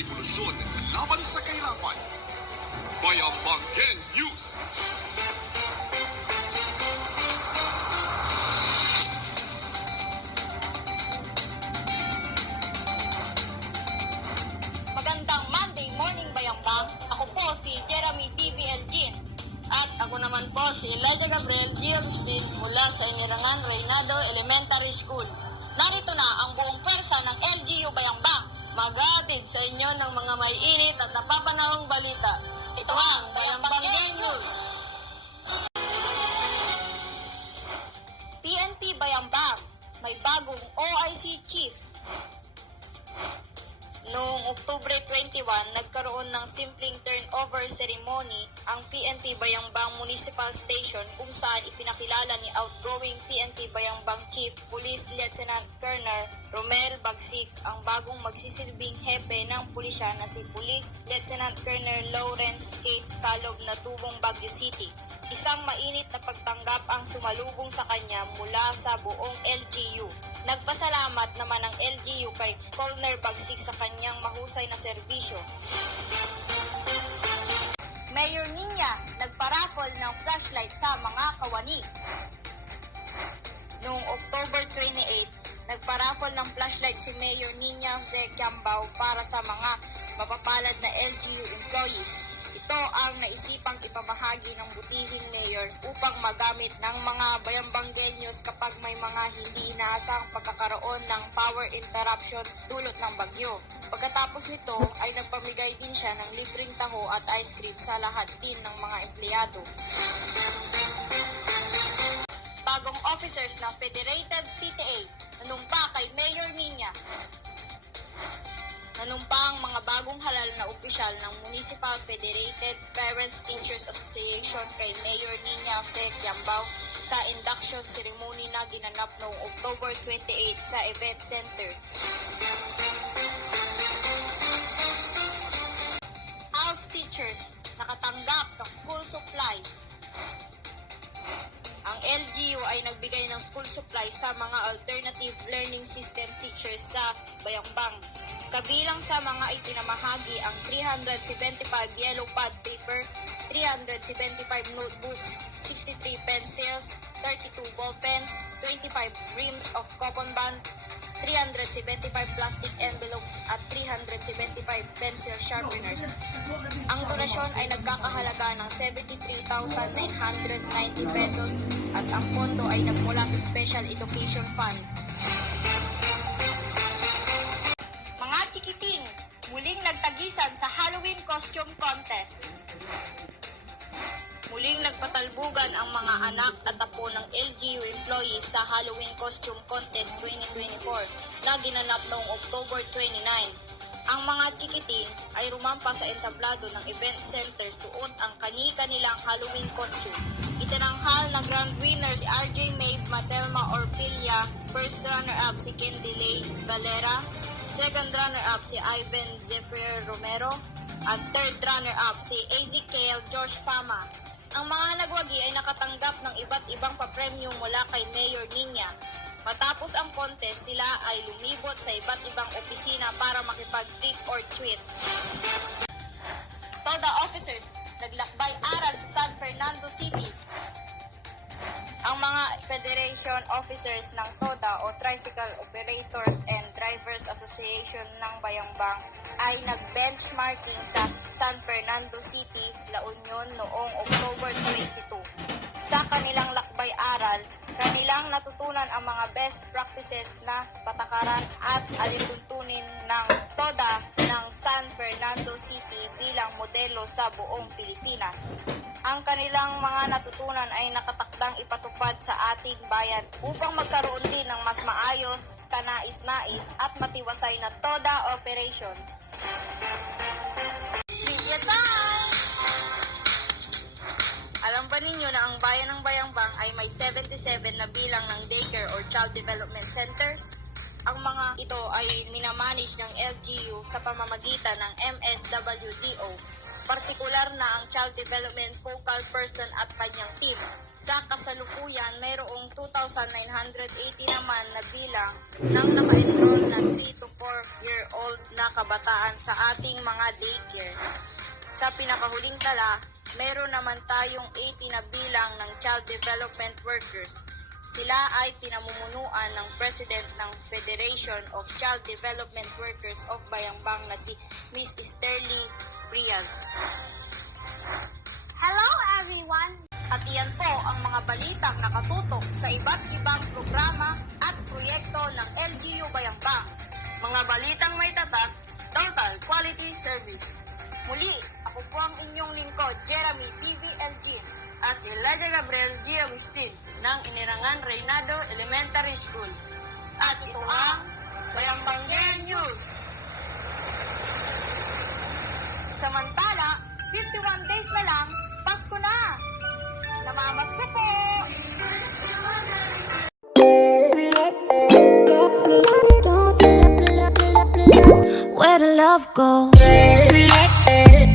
revolusyon laban sa kahirapan. Bayambang Gen News. Magandang Monday morning, Bayambang. Ako po si Jeremy TV Elgin. At ako naman po si Elijah Gabriel G. Agustin mula sa Inirangan Reynado Elementary School. Narito na ang buong pwersa ng LGU Bayambang. Mag-aatid sa inyo ng mga may init at napapanahong balita. Ito ang Bayambang Gen News. PNP Bayambang, may bagong OIC Chief. Noong Oktubre 21, nagkaroon ng simpleng turnover ceremony ang PNP Bayambang Municipal Station kung saan ipinakilala ni outgoing PNP Bayambang Chief Police Lieutenant Colonel Romel Bagsik ang bagong magsisilbing hepe ng pulisya na si Police Lieutenant Colonel Lawrence Kate Calob na tubong Baguio City. Isang mainit na pagtanggap ang sumalubong sa kanya mula sa buong LGU. Nagpasalamat naman ang LGU kay Colonel Bagsik sa kanyang mahusay na serbisyo. Mayor Nina nagparaffle ng flashlight sa mga kawani. Noong October 28, nagparaffle ng flashlight si Mayor Nina Jose Gambao para sa mga mapapalad na LGU employees. Ito ang naisipang ipamahagi ng butihing mayor upang magamit ng mga bayambanggenyos kapag may mga hindi inaasang pagkakaroon ng power interruption dulot ng bagyo. Pagkatapos nito ay nagpamigay din siya ng libreng taho at ice cream sa lahat din ng mga empleyado. Bagong officers ng Federated PTA nanumpa kay Mayor Nina. Nanumpa ang mga bagong halal na opisyal ng Municipal Federated Parents Teachers Association kay Mayor Nina Jose Gambao sa induction ceremony na ginanap noong October 28 sa Event Center. ALS teachers nakatanggap ng school supplies. Ang LGU ay nagbigay ng school supplies sa mga alternative learning system teachers sa Bayambang. Kabilang sa mga ipinamahagi ang 375 yellow pad paper, 375 notebooks, 63 pencils, 32 ball pens, 25 reams of coupon band, 375 plastic envelopes at 375 pencil sharpeners. Ang donasyon ay nagkakahalaga ng 73,990 pesos at ang pondo ay nagmula sa Special Education Fund. Mga chikiting, muling nagtagisan sa Halloween Costume Contest. Muling nagpatalbugan ang mga anak at apo ng LGU employees sa Halloween Costume Contest 2024 na ginanap noong October 29. Ang mga chikiting ay rumampa sa entablado ng event center suot ang kani-kanilang Halloween costume. Itinanghal na grand winner si RJ Maeve Matelma Orpilla, first runner-up si Candy Lay Valera, second runner-up si Ivan Zephyr Romero, at third runner-up si Ezekiel Josh Fama. Ang mga nagwagi ay nakatanggap ng iba't ibang papremyo mula kay Mayor Nina. Matapos ang contest, sila ay lumibot sa iba't ibang opisina para makipag-trick or treat. TODA officers naglakbay aral sa San Fernando City. Ang mga Federation officers ng TODA o Tricycle Operators and Drivers Association ng Bayambang ay nag-benchmarking sa San Fernando City, La Union noong October 22. Sa kanilang lakbay-aral, kanilang natutunan ang mga best practices na patakaran at alituntunin ng TODA ng San Fernando City bilang modelo sa buong Pilipinas. Ang kanilang mga natutunan ay nakatakdang ipatupad sa ating bayan upang magkaroon din ng mas maayos, kanais-nais at matiwasay na TODA operation. Trivia time! Alam ba ninyo na ang bayan ng Bayambang ay may 77 na bilang ng daycare or child development centers? Ang mga ito ay minamanage ng LGU sa pamamagitan ng MSWDO. Partikular na ang Child Development Focal Person at kanyang team. Sa kasalukuyan, mayroong 2,980 naman na bilang ng naka-enroll na 3 to 4-year-old na kabataan sa ating mga daycare. Sa pinakahuling tala, mayroon naman tayong 80 na bilang ng child development workers. Sila ay pinamumunuan ng President ng Federation of Child Development Workers of Bayambang na si Miss Sterling Frias. Hello everyone! At iyan po ang mga balitang nakatutok sa iba't ibang programa at proyekto ng LGU Bayambang. Mga balitang may tatak, total quality service. Muli, ako po ang inyong lingkod, Jeremy TV Elgin. At Elijah Gabriel G. Agustin ng Inirangan Reynado Elementary School. At ito ang Bayambang News. Samantala, 51 days na lang, Pasko na! Namamas ko po! Where the love goes.